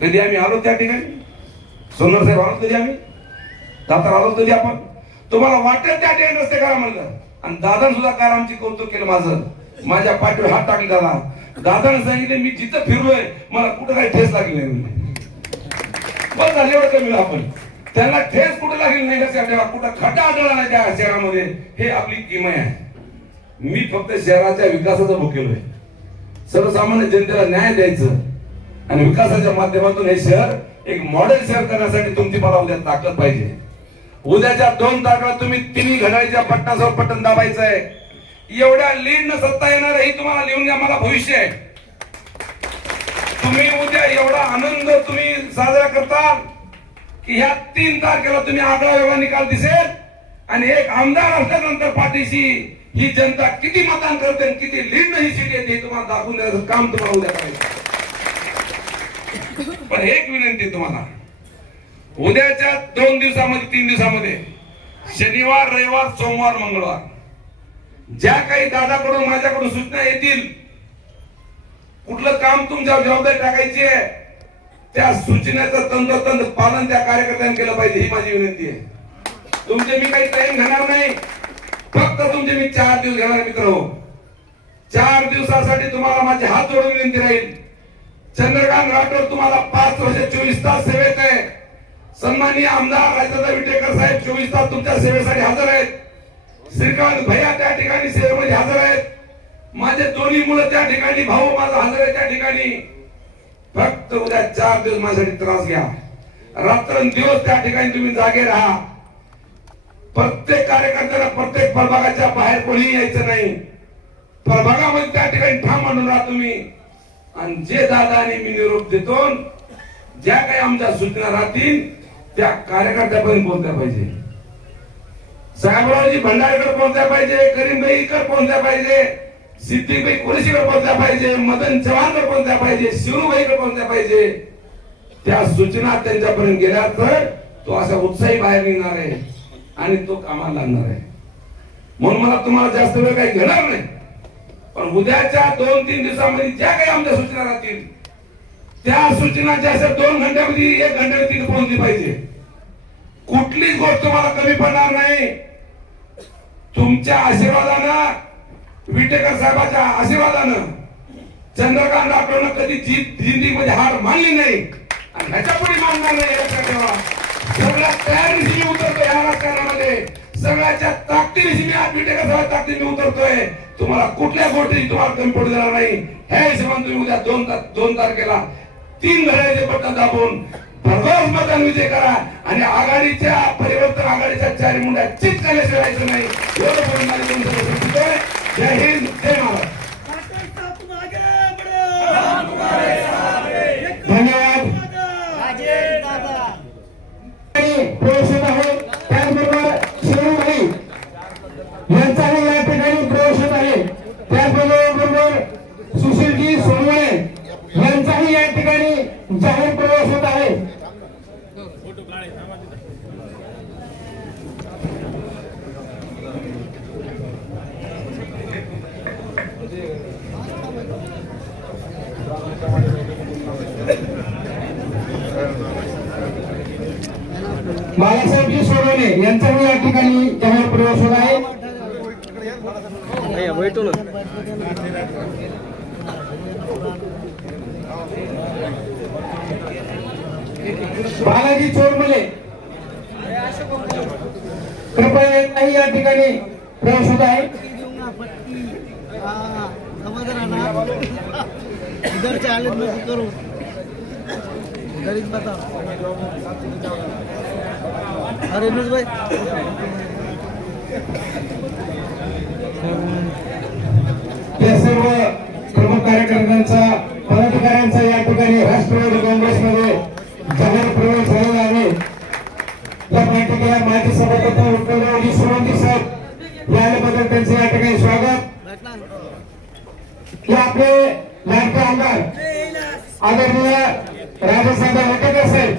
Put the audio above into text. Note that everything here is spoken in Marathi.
कधी आम्ही आलो त्या ठिकाणी? सोनर साहेब आलो कधी आम्ही? दातार आलो कधी आपण? तुम्हाला वाटत त्या ठिकाणी नसते करा म्हणलं. आणि दादा सुद्धा कार आमची कौतुक केलं माझं. माझ्या पाठीवर हात टाकले दादा. दादाने सांगितले मी जिथं फिरलोय मला कुठं काही ठेस लागली नाही. बस झालं एवढं कमी आपण. त्यांना ठेस कुठं लागली नाही का आपल्याला कुठं खड्डा आढळला नाही त्या शहरामध्ये हे आपली किमय आहे. मी फक्त शहराच्या विकासाचा भुकेलोय. सर्वसामान्य जनतेला न्याय द्यायचं. आणि विकासाच्या माध्यमातून हे शहर एक मॉडेल शहर करण्यासाठी तुमची मला उद्या ताकद पाहिजे. उद्याच्या दोन तारखेला तुम्ही तिन्ही घड्याळीच्या पट्टासवर पट्टन दाबायचं आहे एवढ्या लीड न सत्ता येणार ही हे तुम्हाला लिहून घ्या मला भविष्य आहे. तुम्ही उद्या एवढा आनंद तुम्ही साजरा करता की ह्या तीन तारखेला तुम्ही आगळा वेगळा निकाल दिसेल. आणि एक आमदार असल्यानंतर पाठीशी ही जनता किती मतदान करते आणि किती लीड ही सीट येते हे तुम्हाला दाखवून देण्याचं काम तुम्हाला उद्या करायचं पण एक विनंती तुम्हाला. उद्याच्या दोन दिवसामध्ये तीन दिवसामध्ये शनिवार रविवार सोमवार मंगळवार ज्या काही दादाकडून माझ्याकडून सूचना येतील कुठलं काम तुमच्या जबाबदारी टाकायची आहे त्या सूचनेचं तंत्रतंत्र पालन त्या कार्यकर्त्यांनी केलं पाहिजे ही माझी विनंती आहे. तुमचे मी काही टाइम घेणार नाही. फक्त तुमचे मी चार दिवस घेणार मित्र हो चार दिवसासाठी तुम्हाला माझे हात जोडून विनंती राहील. चंद्रकांत राठोड तुम्हाला पाच वर्ष चोवीस तास सेवेत आहे. सन्माननीय आमदार राजदादा विटेकर साहेब चोवीस तास तुमच्या सेवेसाठी हजर आहेत. श्रीकांत भैया त्या ठिकाणी सेवेमध्ये हजर आहेत. माझे दोन्ही मुलं त्या ठिकाणी भाऊ माझा हजर आहे त्या ठिकाणी. फक्त उद्या चार दिवस माझ्यासाठी त्रास घ्या. रात्रंदिवस त्या ठिकाणी तुम्ही जागे राहा. प्रत्येक कार्यकर्त्याला प्रत्येक प्रभागाच्या बाहेर कोणी यायचं नाही. प्रभागामध्ये त्या ठिकाणी ठाम म्हणून राहा तुम्ही. आणि जे दादा आणि मी निरोप देतो ज्या काही आमच्या सूचना राहतील त्या कार्यकर्त्यापर्यंत पोहोचल्या पाहिजे. साहेबरावजी भंडारीकडे पोहोचल्या पाहिजे करीमबाईकडे पोहोचल्या पाहिजे सिद्धिबाई कुरेशीकडे पोहोचल्या पाहिजे मदन चव्हाणकडे पोहोचल्या पाहिजे शिवबाईकडे पोहोचल्या पाहिजे. त्या सूचना त्यांच्यापर्यंत गेल्या तर तो असा उत्साही बाहेर निघणार आहे आणि तो कामाला लागणार आहे. म्हणून मला तुम्हाला जास्त वेळ काही घेणार नाही. पण उद्याच्या दोन तीन दिवसामध्ये ज्या काही आमच्या सूचना राहतील त्या सूचनाच्या ज्या दोन घंट्यामध्ये एक घंट्यामध्ये तिथे पोहोचली पाहिजे. कुठलीच गोष्ट मला कमी पडणार नाही. तुमच्या आशीर्वादानं विटेकर साहेबाच्या आशीर्वादानं चंद्रकांत राठोडनं कधी जीत जिंदगीमध्ये हार मानली नाही. आणि ह्याच्या पुढे मानणार नाही लक्षात ठेवा सगळ्या तयारीशी मी उतरतो ह्या राजकारणामध्ये सगळ्याच्या ताकदीनिशी मी आज विटेकर साहेब ताकदीने मी उतरतोय. तुम्हाला कुठल्या गोष्टी तुम्हाला कमी पडू देणार नाही. ह्या हिशोबाने तुम्ही उद्या दोन दोन तारखेला तीन घड्याचे बटन दाबून भरघोस मतदान विजय करा आणि आघाडीच्या परिवर्तन आघाडीच्या चारी मुंड्या चित केल्याशिवाय राहायचं नाही. एवढं बोलून माझी. जय हिंद जय महाराज धन्यवाद राजेश दादा आणि प्रवेशित आहे त्याचबरोबर शिवभाई यांचाही या ठिकाणी प्रवेशित आहे. त्याचबरोबर सुशीलजी सोनवणे यांचाही या ठिकाणी जाहीर प्रवेश होत आहे. बाळासाहेबजी सोनवणे यांचाही या ठिकाणी जाहीर प्रवेश होत आहे. बालाजी चोरमले। कृपया यांनाही या ठिकाणी प्रवेश होत आहे इधर से हालत में से करो. गरीब बताओ अरे भाई या सर्व प्रमुख कार्यकर्त्यांचा पदाधिकाऱ्यांचा या ठिकाणी राष्ट्रवादी काँग्रेसमध्ये जाहीर प्रवेश झालेला आहे. या बैठकीला माजी सभापती उत्तररावजी सोळंकी साहेब या आल्याबद्दल त्यांचे या ठिकाणी स्वागत. बैठना हे आपले लाडके आमदार आदरणीय राजेसाहेब वटेकर साहेब